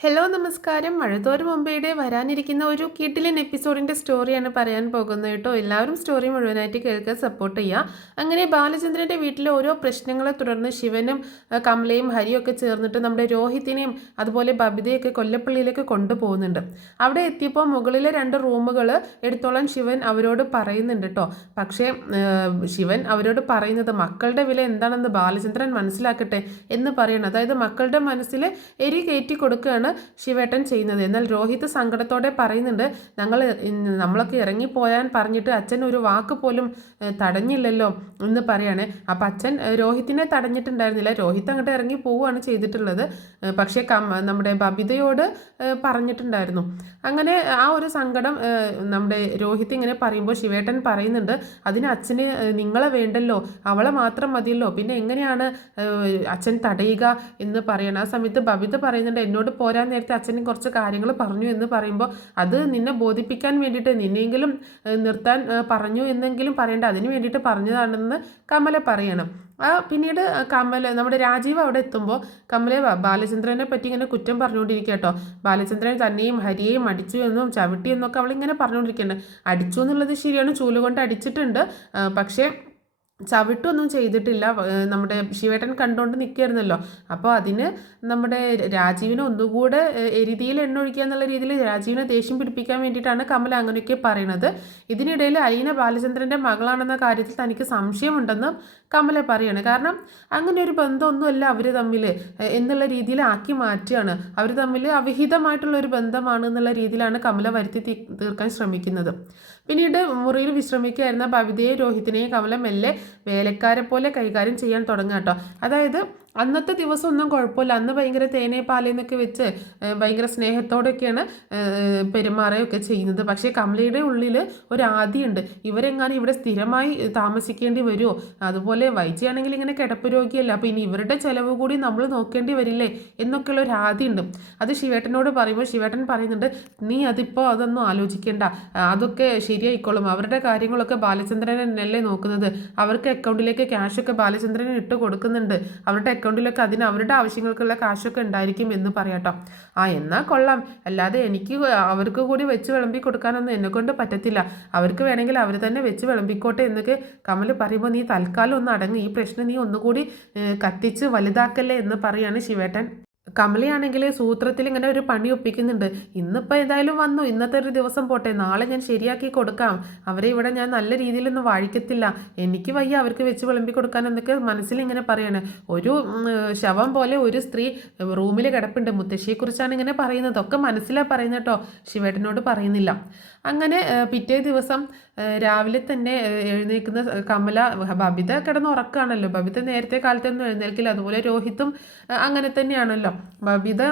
Hello നമസ്കാരം. മഴത്തോര് മുമ്പേടെ വരാനിരിക്കുന്ന ഒരു കിടിലൻ എപ്പിസോഡിൻ്റെ സ്റ്റോറിയാണ് പറയാൻ പോകുന്നത് കേട്ടോ. എല്ലാവരും സ്റ്റോറി മുഴുവനായിട്ട് കേൾക്കാൻ സപ്പോർട്ട് ചെയ്യുക. അങ്ങനെ ബാലചന്ദ്രൻ്റെ വീട്ടിലെ ഓരോ പ്രശ്നങ്ങളെ തുടർന്ന് ശിവനും കമലയും ഹരിയും ഒക്കെ ചേർന്നിട്ട് നമ്മുടെ രോഹിത്തിനെയും അതുപോലെ ബബിതയൊക്കെ കൊല്ലപ്പള്ളിയിലേക്ക് കൊണ്ടുപോകുന്നുണ്ട്. അവിടെ എത്തിയപ്പോൾ മുകളിലെ 2 റൂമുകൾ എടുത്തോളാൻ ശിവൻ അവരോട് പറയുന്നുണ്ട് കേട്ടോ. പക്ഷേ ശിവൻ അവരോട് പറയുന്നത് മക്കളുടെ വില എന്താണെന്ന് ബാലചന്ദ്രൻ മനസ്സിലാക്കട്ടെ എന്ന് പറയണം. അതായത് മക്കളുടെ മനസ്സിൽ എരി കയറ്റി കൊടുക്കുകയാണ് ശിവേട്ടൻ ചെയ്യുന്നത്. എന്നാൽ രോഹിത് സങ്കടത്തോടെ പറയുന്നുണ്ട്, നമ്മളൊക്കെ ഇറങ്ങിപ്പോയാൻ പറഞ്ഞിട്ട് അച്ഛൻ ഒരു വാക്ക് പോലും തടഞ്ഞില്ലല്ലോ എന്ന് പറയാണ്. അപ്പം അച്ഛൻ രോഹിത്തിനെ തടഞ്ഞിട്ടുണ്ടായിരുന്നില്ല, രോഹിത് അങ്ങോട്ട് ഇറങ്ങി പോവുകയാണ് ചെയ്തിട്ടുള്ളത്. പക്ഷേ നമ്മുടെ ബബിതയോട് പറഞ്ഞിട്ടുണ്ടായിരുന്നു. അങ്ങനെ ആ ഒരു സങ്കടം നമ്മുടെ രോഹിത് ഇങ്ങനെ പറയുമ്പോൾ ശിവേട്ടൻ പറയുന്നുണ്ട്, അതിന് അച്ഛന് നിങ്ങളെ വേണ്ടല്ലോ, അവളെ മാത്രം മതിയല്ലോ, പിന്നെ എങ്ങനെയാണ് അച്ഛൻ തടയുക എന്ന് പറയണം. ആ സമയത്ത് ബബിത പറയുന്നുണ്ട്, എന്നോട് പോരാൻ നേരത്തെ അച്ഛനും കുറച്ച് കാര്യങ്ങൾ പറഞ്ഞു എന്ന് പറയുമ്പോൾ അത് നിന്നെ ബോധിപ്പിക്കാൻ വേണ്ടിയിട്ട് നിന്നെങ്കിലും നിർത്താൻ പറഞ്ഞു എന്നെങ്കിലും പറയേണ്ട, അതിന് വേണ്ടിയിട്ട് പറഞ്ഞതാണെന്ന് കമല പറയണം. പിന്നീട് നമ്മുടെ രാജീവ് അവിടെ എത്തുമ്പോൾ കമലെ ബാലചന്ദ്രനെ പറ്റി ഇങ്ങനെ കുറ്റം പറഞ്ഞുകൊണ്ടിരിക്കുക കേട്ടോ. ബാലചന്ദ്രൻ തന്നെയും ഹരിയെയും അടിച്ചു എന്നും ചവിട്ടി എന്നൊക്കെ അവളിങ്ങനെ പറഞ്ഞുകൊണ്ടിരിക്കുന്നുണ്ട്. അടിച്ചു എന്നുള്ളത് ശരിയാണ്, ചൂലുകൊണ്ട് അടിച്ചിട്ടുണ്ട്, പക്ഷേ ചവിട്ടൊന്നും ചെയ്തിട്ടില്ല. നമ്മുടെ ശിവേട്ടൻ കണ്ടുകൊണ്ട് നിൽക്കുകയായിരുന്നല്ലോ. അപ്പോൾ അതിന് നമ്മുടെ രാജീവിനെ ഒന്നുകൂടെ എരുതിയിൽ എണ്ണ ഒഴിക്കുക എന്നുള്ള രീതിയിൽ രാജീവിനെ ദേഷ്യം പിടിപ്പിക്കാൻ വേണ്ടിയിട്ടാണ് കമല അങ്ങനെയൊക്കെ പറയണത്. ഇതിനിടയിൽ അലീന ബാലചന്ദ്രൻ്റെ മകളാണെന്ന കാര്യത്തിൽ തനിക്ക് സംശയമുണ്ടെന്ന് കമല പറയാണ്. കാരണം അങ്ങനെ ഒരു ബന്ധമൊന്നുമല്ല അവർ തമ്മിൽ എന്നുള്ള രീതിയിൽ ആക്കി മാറ്റുകയാണ്. അവർ തമ്മിൽ അവിഹിതമായിട്ടുള്ള ഒരു ബന്ധമാണ് എന്നുള്ള രീതിയിലാണ് കമല വരുത്തി തീർക്കാൻ ശ്രമിക്കുന്നത്. പിന്നീട് മുറിയിൽ വിശ്രമിക്കുകയായിരുന്ന ബബിതയെയും രോഹിത്തിനെയും കമല മെല്ലെ വേലക്കാരെ പോലെ കൈകാര്യം ചെയ്യാൻ തുടങ്ങുക കേട്ടോ. അതായത് അന്നത്തെ ദിവസം ഒന്നും കുഴപ്പമില്ല, അന്ന് ഭയങ്കര തേനേ പാലേന്നൊക്കെ വെച്ച് ഭയങ്കര സ്നേഹത്തോടെയൊക്കെയാണ് പെരുമാറുകയൊക്കെ ചെയ്യുന്നത്. പക്ഷേ കമലയുടെ ഉള്ളിൽ ഒരു ആദിയുണ്ട്, ഇവരെങ്ങാനും ഇവിടെ സ്ഥിരമായി താമസിക്കേണ്ടി വരുമോ, അതുപോലെ വൈജിയാണെങ്കിൽ ഇങ്ങനെ കിടപ്പ് രോഗിയല്ല, അപ്പോൾ ഇനി ഇവരുടെ ചിലവ് കൂടി നമ്മൾ നോക്കേണ്ടി വരില്ലേ എന്നൊക്കെയുള്ള ഒരു ആദിയുണ്ട്. അത് ശിവേട്ടനോട് പറയുമ്പോൾ ശിവേട്ടൻ പറയുന്നുണ്ട്, നീ അതിപ്പോൾ അതൊന്നും ആലോചിക്കേണ്ട, അതൊക്കെ ശരിയായിക്കോളും, അവരുടെ കാര്യങ്ങളൊക്കെ ബാലചന്ദ്രൻ എന്നല്ലേ നോക്കുന്നത്, അവർക്ക് അക്കൗണ്ടിലേക്ക് ക്യാഷൊക്കെ ബാലചന്ദ്രൻ ഇട്ട് കൊടുക്കുന്നുണ്ട്, അവരുടെ അക്കൗണ്ടിലൊക്കെ അതിന് അവരുടെ ആവശ്യങ്ങൾക്കുള്ള കാശൊക്കെ ഉണ്ടായിരിക്കും എന്ന് പറയാട്ടോ. എന്നാൽ കൊള്ളാം, അല്ലാതെ എനിക്ക് അവർക്ക് കൂടി വെച്ച് വിളമ്പി കൊടുക്കാനൊന്നും എന്നെക്കൊണ്ട് പറ്റത്തില്ല, അവർക്ക് വേണമെങ്കിൽ അവർ തന്നെ വെച്ച് വിളമ്പിക്കോട്ടെ എന്നൊക്കെ കമൽ പറയുമ്പോൾ നീ തൽക്കാലം ഒന്ന് അടങ്ങ്, ഈ പ്രശ്നം നീ ഒന്നുകൂടി കത്തിച്ച് വലുതാക്കല്ലേ എന്ന് പറയാണ് ശിവേട്ടൻ. കമലയാണെങ്കിൽ സൂത്രത്തിൽ ഇങ്ങനെ ഒരു പണി ഒപ്പിക്കുന്നുണ്ട്. ഇന്നിപ്പോൾ ഏതായാലും വന്നു, ഇന്നത്തെ ഒരു ദിവസം പോട്ടെ, നാളെ ഞാൻ ശരിയാക്കി കൊടുക്കാം, അവരെ ഇവിടെ ഞാൻ നല്ല രീതിയിലൊന്നും വാഴിക്കത്തില്ല, എനിക്ക് വയ്യ അവർക്ക് വെച്ച് വിളമ്പി കൊടുക്കാൻ എന്നൊക്കെ മനസ്സിൽ ഇങ്ങനെ പറയാണ്. ഒരു ശവം പോലെ ഒരു സ്ത്രീ റൂമിൽ കിടപ്പുണ്ട്, മുത്തശ്ശിയെക്കുറിച്ചാണ് ഇങ്ങനെ പറയുന്നത്, ഒക്കെ മനസ്സിലാണ് പറയുന്നത് കേട്ടോ, ശിവേട്ടനോട് പറയുന്നില്ല. അങ്ങനെ പിറ്റേ ദിവസം രാവിലെ തന്നെ എഴുന്നേൽക്കുന്ന കമല, ബബിത കിടന്ന് ഉറക്കുകയാണല്ലോ, ബബിത നേരത്തെ കാലത്തൊന്നും എഴുന്നേൽക്കില്ല, അതുപോലെ രോഹിത്തും അങ്ങനെ തന്നെയാണല്ലോ. ബബിത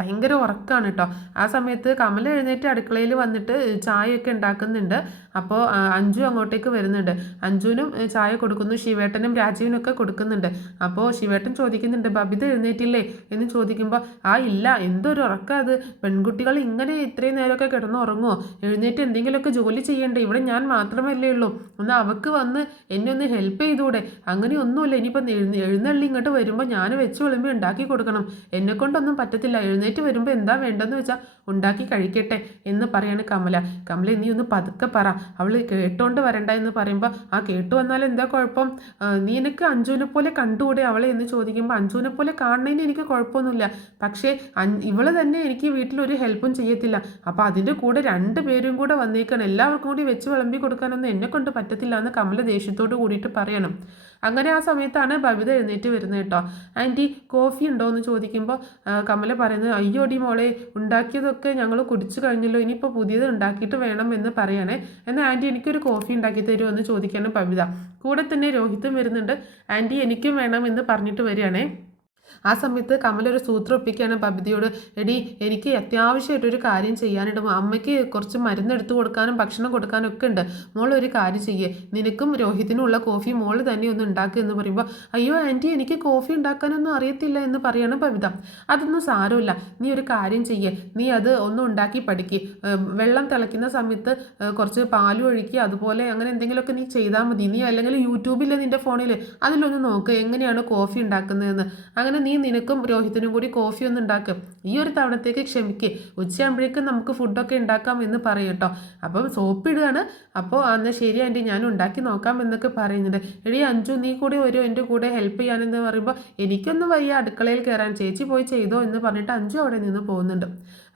ഭയങ്കര ഉറക്കമാണ് കേട്ടോ. ആ സമയത്ത് കമല എഴുന്നേറ്റ് അടുക്കളയിൽ വന്നിട്ട് ചായയൊക്കെ ഉണ്ടാക്കുന്നുണ്ട്. അപ്പോൾ അഞ്ജു അങ്ങോട്ടേക്ക് വരുന്നുണ്ട്, അഞ്ജുവിനും ചായ കൊടുക്കുന്നു, ശിവേട്ടനും രാജീവിനൊക്കെ കൊടുക്കുന്നുണ്ട്. അപ്പോൾ ശിവേട്ടൻ ചോദിക്കുന്നുണ്ട്, ബബിത എഴുന്നേറ്റില്ലേ എന്ന് ചോദിക്കുമ്പോൾ ഇല്ല, എന്തൊരു ഉറക്കം അത്, പെൺകുട്ടികൾ ഇങ്ങനെ ഇത്രയും നേരമൊക്കെ കിടന്ന് ഉറങ്ങുമോ, എഴുന്നേറ്റ് എന്തെങ്കിലുമൊക്കെ ജോലി ചെയ്യണ്ടേ, ഇവിടെ ഞാൻ മാത്രമല്ലേ ഉള്ളൂ, ഒന്ന് അവൾക്ക് വന്ന് എന്നെ ഒന്ന് ഹെൽപ്പ് ചെയ്തൂടെ, അങ്ങനെയൊന്നുമില്ല, ഇനിയിപ്പം എഴുന്നള്ളി ഇങ്ങോട്ട് വരുമ്പോൾ ഞാൻ വെച്ച് വിളമ്പി ഉണ്ടാക്കി കൊടുക്കണം, എന്നെക്കൊണ്ടൊന്നും പറ്റത്തില്ല, എഴുന്നേറ്റ് വരുമ്പോൾ എന്താ വേണ്ടെന്ന് വെച്ചാൽ ഉണ്ടാക്കി കഴിക്കട്ടെ എന്ന് പറയാണ് കമല. കമല നീ ഒന്ന് പതുക്കെ പറ, അവൾ കേട്ടോണ്ട് വരണ്ട എന്ന് പറയുമ്പോൾ കേട്ടു വന്നാൽ എന്താ കുഴപ്പം, നീ എനിക്ക് അഞ്ജുവിനെ പോലെ കണ്ടുകൂടെ അവളെ എന്ന് ചോദിക്കുമ്പോൾ അഞ്ജുവിനെ പോലെ കാണുന്നതിന് എനിക്ക് കുഴപ്പമൊന്നുമില്ല, പക്ഷേ ഇവള് തന്നെ എനിക്ക് വീട്ടിലൊരു ഹെൽപ്പും ചെയ്യത്തില്ല, അപ്പോൾ അതിൻ്റെ കൂടെ 2 പേരും കൂടെ വന്നേക്കണം, എല്ലാവർക്കും കൂടി വെച്ച് വിളമ്പി കൊടുക്കാനൊന്നും എന്നെ കൊണ്ട് പറ്റത്തില്ല എന്ന് കമല ദേഷ്യത്തോട് കൂടിയിട്ട് പറയണം. അങ്ങനെ ആ സമയത്താണ് ബബിത എഴുന്നേറ്റ് വരുന്നത് കേട്ടോ. ആൻറ്റി കോഫി ഉണ്ടോ എന്ന് ചോദിക്കുമ്പോൾ കമല പറയുന്നത്, അയ്യോടി മോളെ, ഉണ്ടാക്കിയതൊക്കെ ഞങ്ങൾ കുടിച്ചു കഴിഞ്ഞല്ലോ, ഇനിയിപ്പോൾ പുതിയത് ഉണ്ടാക്കിയിട്ട് വേണം എന്ന് പറയണേ, എന്നാൽ ആൻറ്റി എനിക്കൊരു കോഫി ഉണ്ടാക്കി തരുമോ എന്ന് ചോദിക്കാനും ബബിത. കൂടെ തന്നെ രോഹിത്തും വരുന്നുണ്ട്, ആൻറ്റി എനിക്കും വേണം എന്ന് പറഞ്ഞിട്ട് വരികയാണേ. ആ സമയത്ത് കമല ഒരു സൂത്രം ഒപ്പിക്കുകയാണ് ബബിതയോട്, എടി എനിക്ക് അത്യാവശ്യമായിട്ടൊരു കാര്യം ചെയ്യാനിടും, അമ്മയ്ക്ക് കുറച്ച് മരുന്ന് എടുത്തു കൊടുക്കാനും ഭക്ഷണം കൊടുക്കാനും ഒക്കെ ഉണ്ട്, മോളൊരു കാര്യം ചെയ്യേ, നിനക്കും രോഹിത്തിനും ഉള്ള കോഫി മോള് തന്നെ ഒന്ന് ഉണ്ടാക്കുക എന്ന് പറയുമ്പോൾ, അയ്യോ ആൻറ്റി എനിക്ക് കോഫി ഉണ്ടാക്കാനൊന്നും അറിയത്തില്ല എന്ന് പറയാണ് ബബിത. അതൊന്നും സാരമില്ല, നീ ഒരു കാര്യം ചെയ്യേ, നീ അത് ഒന്നും ഉണ്ടാക്കി പഠിക്കുക, വെള്ളം തിളയ്ക്കുന്ന സമയത്ത് കുറച്ച് പാലും ഒഴിക്കുക, അതുപോലെ അങ്ങനെ എന്തെങ്കിലുമൊക്കെ നീ ചെയ്താൽ മതി, നീ അല്ലെങ്കിൽ യൂട്യൂബിൽ നിൻ്റെ ഫോണിൽ അതിലൊന്ന് നോക്കുക എങ്ങനെയാണ് കോഫി ഉണ്ടാക്കുന്നതെന്ന്, അങ്ങനെ നീ നിനക്കും രോഹിത്തിനും കൂടി കോഫി ഒന്ന് ഉണ്ടാക്കും, ഈ ഒരു തവണത്തേക്ക് ക്ഷമിക്ക്, ഉച്ചയാകുമ്പോഴേക്കും നമുക്ക് ഫുഡൊക്കെ ഉണ്ടാക്കാം എന്ന് പറയും കേട്ടോ. അപ്പം സോപ്പ് ഇടുകയാണ്. അപ്പോൾ എന്നാൽ ശരി ആൻറ്റി ഞാൻ ഉണ്ടാക്കി നോക്കാം എന്നൊക്കെ പറയുന്നുണ്ട്. എടി അഞ്ജു നീ കൂടി വരും എൻ്റെ കൂടെ ഹെൽപ്പ് ചെയ്യാനെന്ന് പറയുമ്പോൾ എനിക്കൊന്നും വയ്യ അടുക്കളയിൽ കയറാൻ, ചേച്ചി പോയി ചെയ്തോ എന്ന് പറഞ്ഞിട്ട് അഞ്ജു അവിടെ നിന്ന് പോകുന്നുണ്ട്.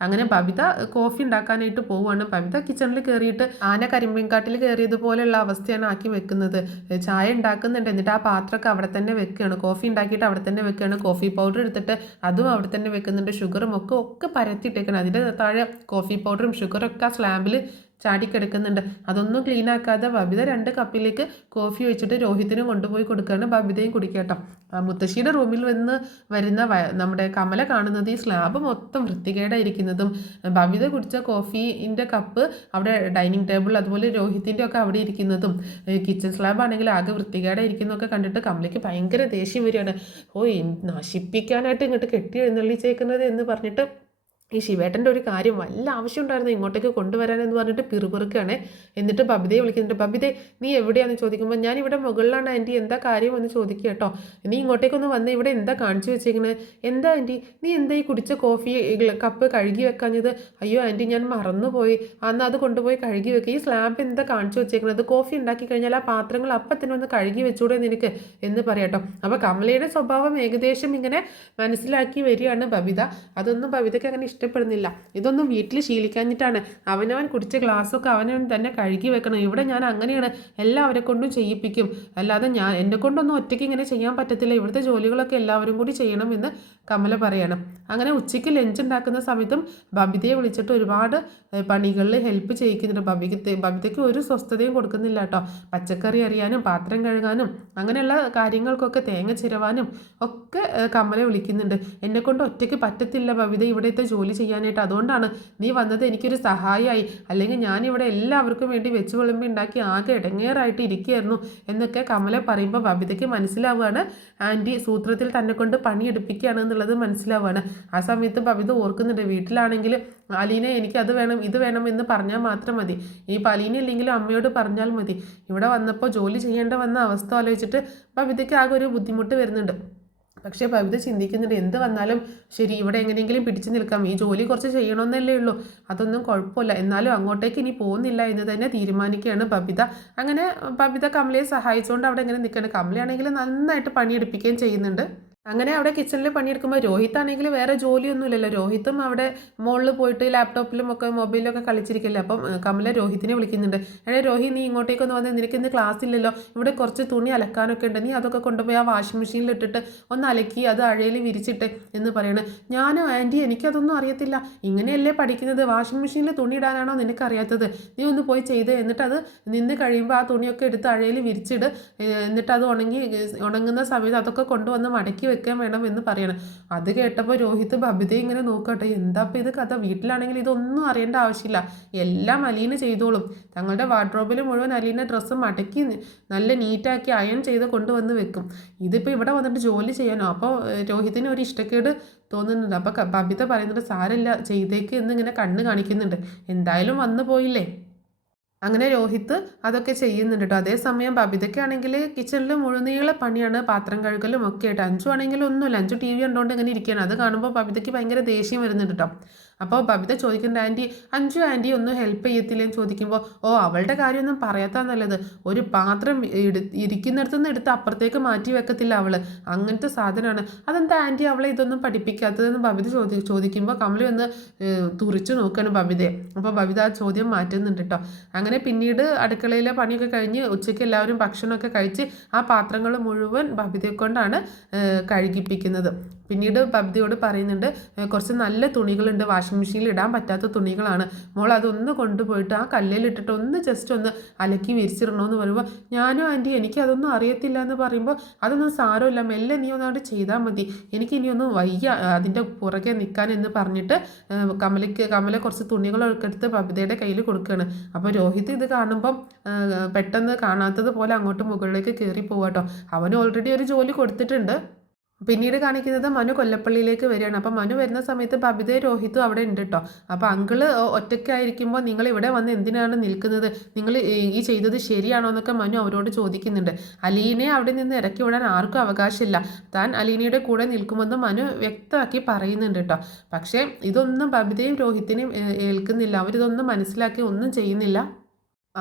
അങ്ങനെ ബബിത കോഫി ഉണ്ടാക്കാനായിട്ട് പോവുകയാണ്. ബബിത കിച്ചണിൽ കയറിയിട്ട് ആന കരിമ്പീൻകാട്ടിൽ കയറിയതുപോലെയുള്ള അവസ്ഥയാണ് ആക്കി വെക്കുന്നത്. ചായ ഉണ്ടാക്കുന്നുണ്ട്, എന്നിട്ട് ആ പാത്രമൊക്കെ അവിടെ തന്നെ വെക്കുകയാണ്. കോഫി ഉണ്ടാക്കിയിട്ട് അവിടെ തന്നെ വെക്കുകയാണ്. കോഫി പൗഡർ എടുത്തിട്ട് അതും അവിടെ തന്നെ വെക്കുന്നുണ്ട്. ഷുഗറും ഒക്കെ പരത്തിയിട്ടേക്കണം. അതിൻ്റെ താഴെ കോഫി പൗഡറും ഷുഗറൊക്കെ ആ സ്ലാബിൽ ചാടിക്കിടക്കുന്നുണ്ട്. അതൊന്നും ക്ലീൻ ആക്കാതെ ബബിത 2 കപ്പിലേക്ക് കോഫി ഒഴിച്ചിട്ട് രോഹിത്തിനും കൊണ്ടുപോയി കൊടുക്കുകയാണ്. ബബിതയും കുടിക്കട്ടോ. മുത്തശ്ശിയുടെ റൂമിൽ വരുന്ന നമ്മുടെ കമല കാണുന്നത് ഈ സ്ലാബ് മൊത്തം വൃത്തികേടായിരിക്കുന്നതും ബബിത കുടിച്ച കോഫീൻ്റെ കപ്പ് അവിടെ ഡൈനിങ് ടേബിൾ അതുപോലെ രോഹിത്തിൻ്റെ ഒക്കെ അവിടെ ഇരിക്കുന്നതും കിച്ചൺ സ്ലാബ് ആണെങ്കിൽ ആകെ വൃത്തികേടായിരിക്കുന്നതൊക്കെ കണ്ടിട്ട് കമലയ്ക്ക് ഭയങ്കര ദേഷ്യം വരികയാണ്. നശിപ്പിക്കാനായിട്ട് ഇങ്ങോട്ട് കെട്ടി എഴുന്നള്ളിച്ചേക്കുന്നത് എന്ന് പറഞ്ഞിട്ട് ഈ ശിവേട്ടൻ്റെ ഒരു കാര്യം വല്ല ആവശ്യം ഉണ്ടായിരുന്നു ഇങ്ങോട്ടേക്ക് കൊണ്ടുവരാനെന്ന് പറഞ്ഞിട്ട് പിറുപിറുക്കുകയാണ്. എന്നിട്ട് ബബിതയെ വിളിക്കുന്നുണ്ട്. ബബിതേ നീ എവിടെയാണെന്ന് ചോദിക്കുമ്പോൾ ഞാൻ ഇവിടെ മുകളിലാണ് ആൻറ്റി, എന്താ കാര്യം എന്ന് ചോദിക്കുക കേട്ടോ. നീ ഇങ്ങോട്ടേക്കൊന്ന് വന്ന് ഇവിടെ എന്താ കാണിച്ചു വെച്ചേക്കുന്നത്? എന്താ ആൻറ്റി നീ എന്താ ഈ കുടിച്ച കോഫി കപ്പ് കഴുകി വെക്കാഞ്ഞത്? അയ്യോ ആൻറ്റി ഞാൻ മറന്നുപോയി, അന്ന് അത് കൊണ്ടുപോയി കഴുകി വെക്കുക. ഈ സ്ലാബ് എന്താ കാണിച്ചു വെച്ചേക്കുന്നത്? കോഫി ഉണ്ടാക്കി കഴിഞ്ഞാൽ ആ പാത്രങ്ങൾ അപ്പത്തിന് വന്ന് കഴുകി വെച്ചൂടെ നിനക്ക് എന്ന് പറയാട്ടോ. അപ്പോൾ കമലയുടെ സ്വഭാവം ഏകദേശം ഇങ്ങനെ മനസ്സിലാക്കി വരികയാണ് ബബിത. അതൊന്നും ബബിതയ്ക്ക് അങ്ങനെ ഇഷ്ടപ്പെടുന്നില്ല. ഇതൊന്നും വീട്ടിൽ ശീലിക്കാഞ്ഞിട്ടാണ്. അവനവൻ കുടിച്ച ഗ്ലാസ്സൊക്കെ അവനവൻ തന്നെ കഴുകി വെക്കണം. ഇവിടെ ഞാൻ അങ്ങനെയാണ് എല്ലാവരെ കൊണ്ടും ചെയ്യിപ്പിക്കും, അല്ലാതെ എന്നെ കൊണ്ടൊന്നും ഒറ്റയ്ക്ക് ഇങ്ങനെ ചെയ്യാൻ പറ്റത്തില്ല. ഇവിടുത്തെ ജോലികളൊക്കെ എല്ലാവരും കൂടി ചെയ്യണമെന്ന് കമല പറയണം. അങ്ങനെ ഉച്ചയ്ക്ക് ലഞ്ച് ഉണ്ടാക്കുന്ന സമയത്തും ബബിതയെ വിളിച്ചിട്ട് ഒരുപാട് പണികളിൽ ഹെൽപ്പ് ചെയ്യിക്കുന്നുണ്ട്. ബബിതയ്ക്ക് ഒരു സ്വസ്ഥതയും കൊടുക്കുന്നില്ല കേട്ടോ. പച്ചക്കറി അറിയാനും പാത്രം കഴുകാനും അങ്ങനെയുള്ള കാര്യങ്ങൾക്കൊക്കെ തേങ്ങ ചിരവാനും ഒക്കെ കമല വിളിക്കുന്നുണ്ട്. എന്നെക്കൊണ്ട് ഒറ്റയ്ക്ക് പറ്റത്തില്ല ബബിത ഇവിടുത്തെ ജോലി ചെയ്യാനായിട്ട്, അതുകൊണ്ടാണ് നീ വന്നത്, എനിക്കൊരു സഹായമായി, അല്ലെങ്കിൽ ഞാനിവിടെ എല്ലാവർക്കും വേണ്ടി വെച്ച് വിളമ്പി ഉണ്ടാക്കി ആകെ ഇടങ്ങേറായിട്ട് ഇരിക്കുകയായിരുന്നു എന്നൊക്കെ കമല പറയുമ്പോൾ ബബിതയ്ക്ക് മനസ്സിലാവുകയാണ് ആൻറ്റി സൂത്രത്തിൽ തന്നെ കൊണ്ട് പണിയെടുപ്പിക്കുകയാണ് എന്നുള്ളത് മനസ്സിലാവുകയാണ്. ആ സമയത്ത് ബബിത ഓർക്കുന്നുണ്ട്, വീട്ടിലാണെങ്കിൽ അലീന എനിക്ക് അത് വേണം ഇത് വേണം എന്ന് പറഞ്ഞാൽ മാത്രം മതി, ഈ അലീന ഇല്ലെങ്കിലും അമ്മയോട് പറഞ്ഞാൽ മതി. ഇവിടെ വന്നപ്പോൾ ജോലി ചെയ്യേണ്ട വന്ന അവസ്ഥ ആലോചിച്ചിട്ട് ബബിതയ്ക്ക് ആകെ ഒരു ബുദ്ധിമുട്ട് വരുന്നുണ്ട്. പക്ഷേ ബബിത ചിന്തിക്കുന്നുണ്ട്, എന്ത് വന്നാലും ശരി ഇവിടെ എങ്ങനെയെങ്കിലും പിടിച്ചു നിൽക്കാം, ഈ ജോലി കുറച്ച് ചെയ്യണമെന്നല്ലേ ഉള്ളൂ, അതൊന്നും കുഴപ്പമില്ല, എന്നാലും അങ്ങോട്ടേക്ക് ഇനി പോകുന്നില്ല എന്ന് തന്നെ തീരുമാനിക്കുകയാണ് ബബിത. അങ്ങനെ ബബിത കമലയെ സഹായിച്ചുകൊണ്ട് അവിടെ ഇങ്ങനെ നിൽക്കുകയാണ്. കമലയാണെങ്കിൽ നന്നായിട്ട് പണിയെടുപ്പിക്കുകയും ചെയ്യുന്നുണ്ട്. അങ്ങനെ അവിടെ കിച്ചണിൽ പണിയെടുക്കുമ്പോൾ രോഹിത്താണെങ്കിൽ വേറെ ജോലിയൊന്നുമില്ലല്ലോ. രോഹിത്തും അവിടെ മുകളിൽ പോയിട്ട് ലാപ്ടോപ്പിലും ഒക്കെ മൊബൈലിലൊക്കെ കളിച്ചിരിക്കില്ല. അപ്പം കമല രോഹിത്തിനെ വിളിക്കുന്നുണ്ട്. രോഹിത് നീ ഇങ്ങോട്ടേക്കൊന്ന് വന്ന്, നിനക്ക് ഇന്ന് ക്ലാസ് ഇല്ലല്ലോ, ഇവിടെ കുറച്ച് തുണി അലക്കാനൊക്കെ ഉണ്ട്, നീ അതൊക്കെ കൊണ്ടുപോയി ആ വാഷിംഗ് മെഷീനിൽ ഇട്ടിട്ട് ഒന്ന് അലക്കി അത് അഴയിൽ വിരിച്ചിട്ട് എന്ന് പറയണേ. ഞാനോ ആൻറ്റി എനിക്കതൊന്നും അറിയത്തില്ല, ഇങ്ങനെയല്ലേ പഠിക്കുന്നത്, വാഷിംഗ് മെഷീനിൽ തുണി ഇടാനാണോ നിനക്കറിയാത്തത്, നീ ഒന്ന് പോയി ചെയ്ത് എന്നിട്ട് അത് നിന്ന് കഴിയുമ്പോൾ ആ തുണിയൊക്കെ എടുത്ത് അഴയിൽ വിരിച്ചിട്, എന്നിട്ട് അത് ഉണങ്ങുന്ന സമയത്ത് അതൊക്കെ കൊണ്ടുവന്ന് മടക്കി വെക്കാൻ വേണം എന്ന് പറയണം. അത് കേട്ടപ്പോൾ രോഹിത് ബബിതയെ ഇങ്ങനെ നോക്കട്ടെ, എന്താ ഇത് കഥ, വീട്ടിലാണെങ്കിൽ ഇതൊന്നും അറിയേണ്ട ആവശ്യമില്ല, എല്ലാം അലീന ചെയ്തോളും. തങ്ങളുടെ വാർഡ്രോബിൽ മുഴുവൻ അലീന ഡ്രസ്സ് മടക്കി നല്ല നീറ്റാക്കി അയൺ ചെയ്ത് കൊണ്ടുവന്ന് വെക്കും. ഇതിപ്പോൾ ഇവിടെ വന്നിട്ട് ജോലി ചെയ്യാനോ? അപ്പോൾ രോഹിതിന് ഒരു ഇഷ്ടക്കേട് തോന്നുന്നുണ്ട്. അപ്പോൾ ബബിത പറയുന്നുണ്ട്, സാരമില്ല ചെയ്തേക്ക് എന്നിങ്ങനെ കണ്ണ് കാണിക്കുന്നുണ്ട്. എന്തായാലും വന്നു പോയില്ലേ. അങ്ങനെ രോഹിത് അതൊക്കെ ചെയ്യുന്നുണ്ട് കേട്ടോ. അതേസമയം ബബിതയ്ക്കാണെങ്കിൽ കിച്ചണിൽ മുഴുനീള പണിയാണ്, പാത്രം കഴുകലും ഒക്കെ ആയിട്ട്. അഞ്ചു ആണെങ്കിൽ ഒന്നുമില്ല, അഞ്ചു TV കണ്ടുകൊണ്ട് ഇങ്ങനെ ഇരിക്കുകയാണ്. അത് കാണുമ്പോൾ ബബിതയ്ക്ക് ഭയങ്കര ദേഷ്യം വരുന്നുണ്ട് കേട്ടോ. അപ്പോൾ ബബിത ചോദിക്കുന്നുണ്ട്, ആൻറ്റി ആൻറ്റി ഒന്നും ഹെൽപ്പ് ചെയ്യത്തില്ലെന്ന് ചോദിക്കുമ്പോൾ, അവളുടെ കാര്യമൊന്നും പറയാത്താ നല്ലത്, ഒരു പാത്രം ഇരിക്കുന്നിടത്തു നിന്ന് എടുത്ത് അപ്പുറത്തേക്ക് മാറ്റി വെക്കത്തില്ല അവൾ, അങ്ങനത്തെ സാധനമാണ്, അതെന്താ ആൻറ്റി അവളെ ഇതൊന്നും പഠിപ്പിക്കാത്തതെന്ന് ബബിത ചോദിക്കുമ്പോൾ കമലി ഒന്ന് തുറിച്ചു നോക്കുകയാണ് ബബിതയെ. അപ്പോൾ ബബിത ആ ചോദ്യം മാറ്റുന്നുണ്ട് കേട്ടോ. അങ്ങനെ പിന്നീട് അടുക്കളയിലെ പണിയൊക്കെ കഴിഞ്ഞ് ഉച്ചയ്ക്ക് എല്ലാവരും ഭക്ഷണമൊക്കെ കഴിച്ച് ആ പാത്രങ്ങൾ മുഴുവൻ ബബിതയെ കൊണ്ടാണ് കഴുകിപ്പിക്കുന്നത്. പിന്നീട് ബബിതയോട് പറയുന്നുണ്ട്, കുറച്ച് നല്ല തുണികളുണ്ട്, വാഷിംഗ് മെഷീനിൽ ഇടാൻ പറ്റാത്ത തുണികളാണ്, മോൾ അതൊന്ന് കൊണ്ടുപോയിട്ട് ആ കല്ലിലിട്ടിട്ട് ഒന്ന് ജസ്റ്റ് ഒന്ന് അലക്കി വിരിച്ചിടണമെന്ന് പറയുമ്പോൾ, ഞാനും ആൻറ്റി എനിക്കതൊന്നും അറിയത്തില്ല എന്ന് പറയുമ്പോൾ, അതൊന്നും സാരമില്ല, മെല്ലെ നീ ഒന്നാണ്ട് ചെയ്താൽ മതി, എനിക്ക് ഇനിയൊന്നും വയ്യ അതിൻ്റെ പുറകെ നിൽക്കാൻ എന്ന് പറഞ്ഞിട്ട് കമല കുറച്ച് തുണികളൊക്കെ എടുത്ത് ബബിതയുടെ കയ്യിൽ കൊടുക്കുകയാണ്. അപ്പോൾ രോഹിത് ഇത് കാണുമ്പം പെട്ടെന്ന് കാണാത്തത് പോലെ അങ്ങോട്ട് മുകളിലേക്ക് കയറി പോവാട്ടോ. അവന് ഓൾറെഡി ഒരു ജോലി കൊടുത്തിട്ടുണ്ട്. പിന്നീട് കാണിക്കുന്നത് മനു കൊല്ലപ്പള്ളിയിലേക്ക് വരികയാണ്. അപ്പോൾ മനു വരുന്ന സമയത്ത് ബബിതയും രോഹിത്തും അവിടെ ഉണ്ട് കേട്ടോ. അപ്പോൾ അങ്കിള് ഒറ്റയ്ക്കായിരിക്കുമ്പോൾ നിങ്ങൾ ഇവിടെ വന്ന് എന്തിനാണ് നിൽക്കുന്നത്, നിങ്ങൾ ഈ ചെയ്തത് ശരിയാണോ എന്നൊക്കെ മനു അവരോട് ചോദിക്കുന്നുണ്ട്. അലീനയെ അവിടെ നിന്ന് ഇറക്കി വിടാൻ ആർക്കും അവകാശമില്ല, താൻ അലീനയുടെ കൂടെ നിൽക്കുമെന്ന് മനു വ്യക്തമാക്കി പറയുന്നുണ്ട് കേട്ടോ. പക്ഷേ ഇതൊന്നും ബബിതയും രോഹിത്തിനെയും ഏൽക്കുന്നില്ല, അവരിതൊന്നും മനസ്സിലാക്കി ഒന്നും ചെയ്യുന്നില്ല.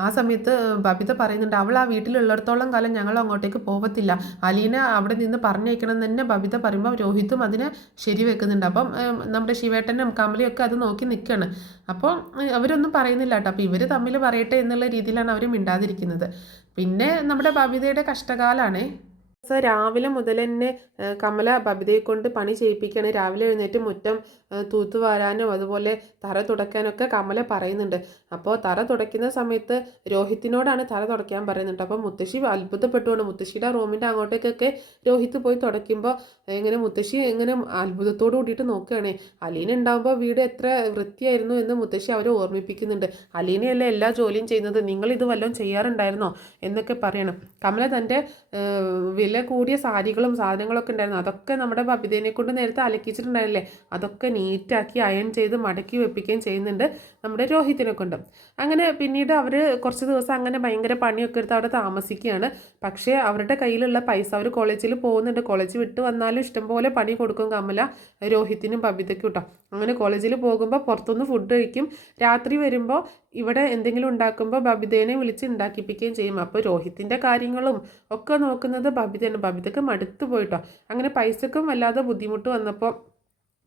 ആ സമയത്ത് ബബിത പറയുന്നുണ്ട്, അവൾ ആ വീട്ടിലുള്ളിടത്തോളം കാലം ഞങ്ങൾ അങ്ങോട്ടേക്ക് പോകത്തില്ല, അലീന അവിടെ നിന്ന് പറഞ്ഞേക്കണം എന്ന് തന്നെ ബബിത പറയുമ്പോൾ രോഹിത്തും അതിനെ ശരിവെക്കുന്നുണ്ട്. അപ്പം നമ്മുടെ ശിവേട്ടനും കമലയൊക്കെ അത് നോക്കി നിൽക്കുകയാണ്. അപ്പോൾ അവരൊന്നും പറയുന്നില്ല കേട്ടോ. അപ്പോൾ ഇവർ തമ്മിൽ പറയട്ടെ എന്നുള്ള രീതിയിലാണ് അവർ മിണ്ടാതിരിക്കുന്നത്. പിന്നെ നമ്മുടെ ബബിതയുടെ കഷ്ടകാലാണേ. രാവിലെ മുതൽ തന്നെ കമല ബബിതയെ കൊണ്ട് പണി ചെയ്യിപ്പിക്കുകയാണ്. രാവിലെ എഴുന്നേറ്റ് മുറ്റം തൂത്തുവാരാനും അതുപോലെ തറ തുടയ്ക്കാനൊക്കെ കമല പറയുന്നുണ്ട്. അപ്പോൾ തറ തുടയ്ക്കുന്ന സമയത്ത് രോഹിത്തിനോടാണ് തറ തുടയ്ക്കാൻ പറയുന്നുണ്ട്. അപ്പോൾ മുത്തശ്ശി അത്ഭുതപ്പെട്ടുകൊണ്ട് മുത്തശ്ശിയുടെ റൂമിൻ്റെ അങ്ങോട്ടേക്കൊക്കെ രോഹിത്ത് പോയി തുടയ്ക്കുമ്പോൾ ഇങ്ങനെ മുത്തശ്ശി ഇങ്ങനെ അത്ഭുതത്തോട് കൂടിയിട്ട് നോക്കുകയാണ്. അലീന ഉണ്ടാകുമ്പോൾ വീട് എത്ര വൃത്തിയായിരുന്നു എന്ന് മുത്തശ്ശി അവരെ ഓർമ്മിപ്പിക്കുന്നുണ്ട്. അലീനയല്ലേ എല്ലാ ജോലിയും ചെയ്യുന്നത്, നിങ്ങളിത് വല്ലതും ചെയ്യാറുണ്ടായിരുന്നോ എന്നൊക്കെ പറയണം. കമല തൻ്റെ വില കൂടിയ സാരികളും സാധനങ്ങളൊക്കെ ഉണ്ടായിരുന്നു, അതൊക്കെ നമ്മുടെ ബബിതേനെ കൊണ്ട് നേരത്തെ അലക്കിച്ചിട്ടുണ്ടായില്ലേ, അതൊക്കെ നീറ്റാക്കി അയൺ ചെയ്ത് മടക്കി വെപ്പിക്കുകയും ചെയ്യുന്നുണ്ട് നമ്മുടെ രോഹിത്തിനെ കൊണ്ട്. അങ്ങനെ പിന്നീട് അവർ കുറച്ച് ദിവസം അങ്ങനെ ഭയങ്കര പണിയൊക്കെ എടുത്ത് അവിടെ താമസിക്കുകയാണ്. പക്ഷേ അവരുടെ കയ്യിലുള്ള പൈസ, അവർ കോളേജിൽ പോകുന്നുണ്ട്, കോളേജ് വിട്ട് വന്നാലും ഇഷ്ടംപോലെ പണി കൊടുക്കും കമല രോഹിത്തിനും ബബിതയ്ക്കും കേട്ടോ. അങ്ങനെ കോളേജിൽ പോകുമ്പോൾ പുറത്തുനിന്ന് ഫുഡ് കഴിക്കും, രാത്രി വരുമ്പോൾ ഇവിടെ എന്തെങ്കിലും ഉണ്ടാക്കുമ്പോൾ ബബിതേനെ വിളിച്ച് ഉണ്ടാക്കിപ്പിക്കുകയും ചെയ്യും. അപ്പോൾ രോഹിത്തിൻ്റെ കാര്യങ്ങളും ഒക്കെ നോക്കുന്നത് ബബിതയാണ്. ബബിതയ്ക്ക് മടുത്തു പോയിട്ടോ. അങ്ങനെ പൈസക്കും വല്ലാതെ ബുദ്ധിമുട്ട് വന്നപ്പോൾ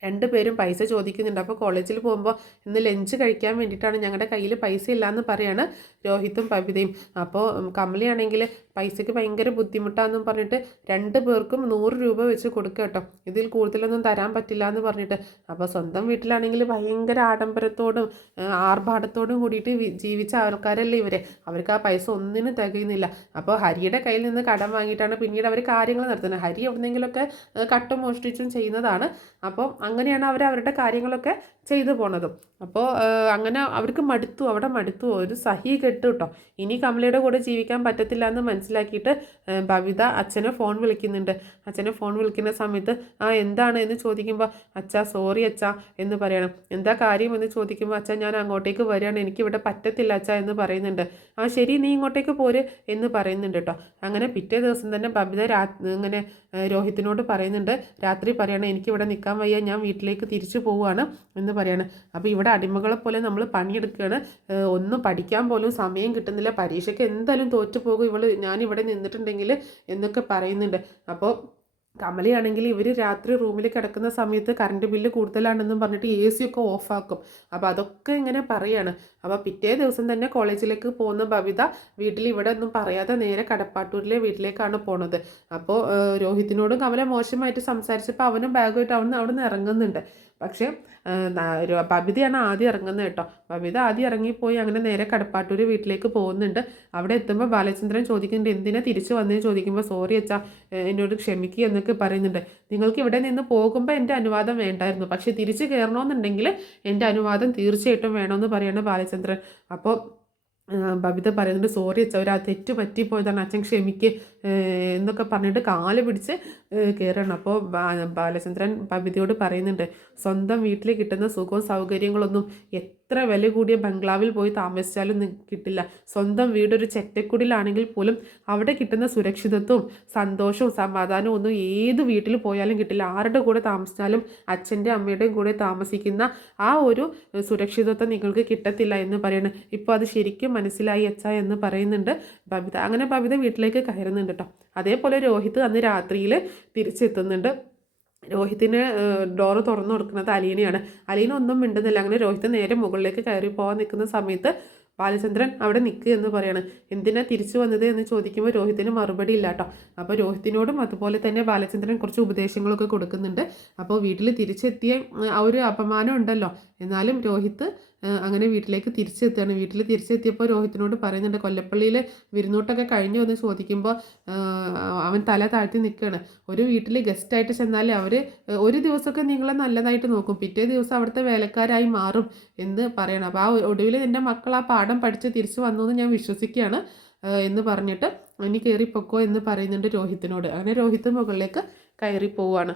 രണ്ടുപേരും പൈസ ചോദിക്കുന്നുണ്ട്. അപ്പോൾ കോളേജിൽ പോകുമ്പോൾ ഇന്ന് ലഞ്ച് കഴിക്കാൻ വേണ്ടിയിട്ടാണ്, ഞങ്ങളുടെ കയ്യിൽ പൈസ ഇല്ലയെന്ന് പറയാണ് രോഹിത്തും ബബിതയും. അപ്പോൾ കമലയാണെങ്കിൽ പൈസയ്ക്ക് ഭയങ്കര ബുദ്ധിമുട്ടാണെന്നും പറഞ്ഞിട്ട് 2 പേർക്കും 100 രൂപ വെച്ച് കൊടുക്കുക കേട്ടോ, ഇതിൽ കൂടുതലൊന്നും തരാൻ പറ്റില്ല എന്ന് പറഞ്ഞിട്ട്. അപ്പോൾ സ്വന്തം വീട്ടിലാണെങ്കിൽ ഭയങ്കര ആഡംബരത്തോടും ആർഭാടത്തോടും കൂടിയിട്ട് ജീവിച്ച ആൾക്കാരല്ലേ ഇവരെ, അവർക്ക് ആ പൈസ ഒന്നിനും തികയുന്നില്ല. അപ്പോൾ ഹരിയുടെ കയ്യിൽ നിന്ന് കടം വാങ്ങിയിട്ടാണ് പിന്നീട് അവർ കാര്യങ്ങൾ നടത്തുന്നത്. ഹരി എവിടെന്നെങ്കിലുമൊക്കെ കട്ടും മോഷ്ടിച്ചും ചെയ്യുന്നതാണ്. അപ്പോൾ അങ്ങനെയാണ് അവരുടെ കാര്യങ്ങളൊക്കെ ചെയ്തു പോണതും. അപ്പോൾ അങ്ങനെ അവർക്ക് മടുത്തു, അവിടെ മടുത്തു, ഒരു സഹി കെട്ടു കേട്ടോ. ഇനി കമലയുടെ കൂടെ ജീവിക്കാൻ പറ്റത്തില്ല എന്ന് മനസ്സിലാക്കിയിട്ട് ബബിത അച്ഛനെ ഫോൺ വിളിക്കുന്നുണ്ട്. അച്ഛനെ ഫോൺ വിളിക്കുന്ന സമയത്ത് എന്താണ് എന്ന് ചോദിക്കുമ്പോൾ അച്ഛാ സോറി അച്ഛാ എന്ന് പറയണം. എന്താ കാര്യം എന്ന് ചോദിക്കുമ്പോൾ അച്ഛാ ഞാൻ അങ്ങോട്ടേക്ക് വരികയാണ്, എനിക്കിവിടെ പറ്റത്തില്ല അച്ഛാ എന്ന് പറയുന്നുണ്ട്. ശരി നീ ഇങ്ങോട്ടേക്ക് പോര് എന്ന് പറയുന്നുണ്ട് കേട്ടോ. അങ്ങനെ പിറ്റേ ദിവസം തന്നെ ബബിത ഇങ്ങനെ രോഹിത്തിനോട് പറയുന്നുണ്ട്, രാത്രി പറയണം എനിക്കിവിടെ നിൽക്കാൻ വയ്യ, ഞാൻ വീട്ടിലേക്ക് തിരിച്ചു പോവുകയാണ് എന്ന് പറയാണ്. അപ്പോൾ ഇവിടെ അടിമകളെ പോലെ നമ്മൾ പണിയെടുക്കുകയാണ്, ഒന്നും പഠിക്കാൻ പോലും സമയം കിട്ടുന്നില്ല, പരീക്ഷയ്ക്ക് എന്തായാലും തോറ്റു പോകും ഞാനിവിടെ നിന്നിട്ടുണ്ടെങ്കിൽ എന്നൊക്കെ പറയുന്നുണ്ട്. അപ്പോൾ കമലയാണെങ്കിൽ ഇവർ രാത്രി റൂമിൽ കിടക്കുന്ന സമയത്ത് കറണ്ട് ബില്ല് കൂടുതലാണെന്നും പറഞ്ഞിട്ട് AC ഒക്കെ ഓഫാക്കും. അപ്പോൾ അതൊക്കെ ഇങ്ങനെ പറയാണ്. അപ്പോൾ പിറ്റേ ദിവസം തന്നെ കോളേജിലേക്ക് പോകുന്ന ബബിത വീട്ടിൽ ഇവിടെ ഒന്നും പറയാതെ നേരെ കടപ്പാട്ടൂരിലെ വീട്ടിലേക്കാണ് പോണത്. അപ്പോൾ രോഹിത്തിനോടും കമല മോശമായിട്ട് സംസാരിച്ചപ്പോൾ അവനും ബാഗുമായിട്ട് അവിടെ നിന്ന് ഇറങ്ങുന്നുണ്ട്. പക്ഷേ ബബിതയാണ് ആദ്യം ഇറങ്ങുന്നത് കേട്ടോ. ബബിത ആദ്യം ഇറങ്ങിപ്പോയി അങ്ങനെ നേരെ കടപ്പാട്ടൂർ വീട്ടിലേക്ക് പോകുന്നുണ്ട്. അവിടെ എത്തുമ്പോൾ ബാലചന്ദ്രൻ ചോദിക്കുന്നുണ്ട് എന്തിനാ തിരിച്ചു വന്നതെന്ന് ചോദിക്കുമ്പോൾ സോറി അച്ഛാ എന്നോട് ക്ഷമിക്കുക എന്നൊക്കെ പറയുന്നുണ്ട്. നിങ്ങൾക്ക് ഇവിടെ നിന്ന് പോകുമ്പോൾ എൻ്റെ അനുവാദം വേണ്ടായിരുന്നു, പക്ഷേ തിരിച്ച് കയറണമെന്നുണ്ടെങ്കിൽ എൻ്റെ അനുവാദം തീർച്ചയായിട്ടും വേണമെന്ന് പറയണം ബാലചന്ദ്രൻ. അപ്പോൾ ബബിത പറയുന്നുണ്ട് സോറി അച്ഛാ ഒരു തെറ്റ് പറ്റിപ്പോയതാണ്, അച്ഛൻ ക്ഷമിക്ക് എന്നൊക്കെ പറഞ്ഞിട്ട് കാല് പിടിച്ച് കയറണം. അപ്പോൾ ബാലചന്ദ്രൻ ബബിതയോട് പറയുന്നുണ്ട് സ്വന്തം വീട്ടിൽ കിട്ടുന്ന സുഖവും സൗകര്യങ്ങളൊന്നും എത്ര വില കൂടിയ ബംഗ്ലാവിൽ പോയി താമസിച്ചാലും കിട്ടില്ല. സ്വന്തം വീടൊരു ചെറ്റക്കുടിലാണെങ്കിൽ പോലും അവിടെ കിട്ടുന്ന സുരക്ഷിതത്വവും സന്തോഷവും സമാധാനവും ഒന്നും ഏത് വീട്ടിൽ പോയാലും കിട്ടില്ല. ആരുടെ കൂടെ താമസിച്ചാലും അച്ഛൻ്റെ അമ്മയുടെയും കൂടെ താമസിക്കുന്ന ആ ഒരു സുരക്ഷിതത്വം നിങ്ങൾക്ക് കിട്ടത്തില്ല എന്ന് പറയണം. ഇപ്പോൾ അത് ശരിക്കും മനസ്സിലായി അച്ഛാ എന്ന് പറയുന്നുണ്ട് ബബിത. അങ്ങനെ ബബിത വീട്ടിലേക്ക് കയറുന്നുണ്ട് കേട്ടോ. അതേപോലെ രോഹിത്ത് അന്ന് രാത്രിയിൽ തിരിച്ചെത്തുന്നുണ്ട്. രോഹിത്തിന് ഡോറ് തുറന്നു കൊടുക്കുന്നത് അലീനയാണ്. അലീന ഒന്നും മിണ്ടുന്നില്ല. അങ്ങനെ രോഹിത്ത് നേരെ മുകളിലേക്ക് കയറി പോകാൻ നിൽക്കുന്ന സമയത്ത് ബാലചന്ദ്രൻ അവിടെ നിൽക്കുക എന്ന് പറയാണ്. എന്തിനാ തിരിച്ചു വന്നത് എന്ന് ചോദിക്കുമ്പോൾ രോഹിത്തിന് മറുപടി ഇല്ല കേട്ടോ. അപ്പോൾ രോഹിത്തിനോടും അതുപോലെ തന്നെ ബാലചന്ദ്രൻ കുറച്ച് ഉപദേശങ്ങളൊക്കെ കൊടുക്കുന്നുണ്ട്. അപ്പോൾ വീട്ടിൽ തിരിച്ചെത്തിയ ആ ഒരു അപമാനം ഉണ്ടല്ലോ, എന്നാലും രോഹിത്ത് അങ്ങനെ വീട്ടിലേക്ക് തിരിച്ചെത്തുകയാണ്. വീട്ടിൽ തിരിച്ചെത്തിയപ്പോൾ രോഹിത്തിനോട് പറയുന്നുണ്ട് കൊല്ലപ്പള്ളിയിൽ വിരുന്നൂട്ടൊക്കെ കഴിഞ്ഞു എന്ന് ചോദിക്കുമ്പോൾ അവൻ തല താഴ്ത്തി നിൽക്കുകയാണ്. ഒരു വീട്ടിൽ ഗസ്റ്റായിട്ട് ചെന്നാൽ അവർ ഒരു ദിവസമൊക്കെ നിങ്ങളെ നല്ലതായിട്ട് നോക്കും, പിറ്റേ ദിവസം അവിടുത്തെ വേലക്കാരായി മാറും എന്ന് പറയണം. അപ്പോൾ ആ ഒടുവിൽ എൻ്റെ മക്കൾ ആ പാഠം പഠിച്ച് തിരിച്ചു വന്നു എന്ന് ഞാൻ വിശ്വസിക്കുകയാണ് എന്ന് പറഞ്ഞിട്ട് ഇനി കയറിപ്പൊക്കോ എന്ന് പറയുന്നുണ്ട് രോഹിത്തിനോട്. അങ്ങനെ രോഹിത്ത് മുകളിലേക്ക് കയറി പോവാണ്.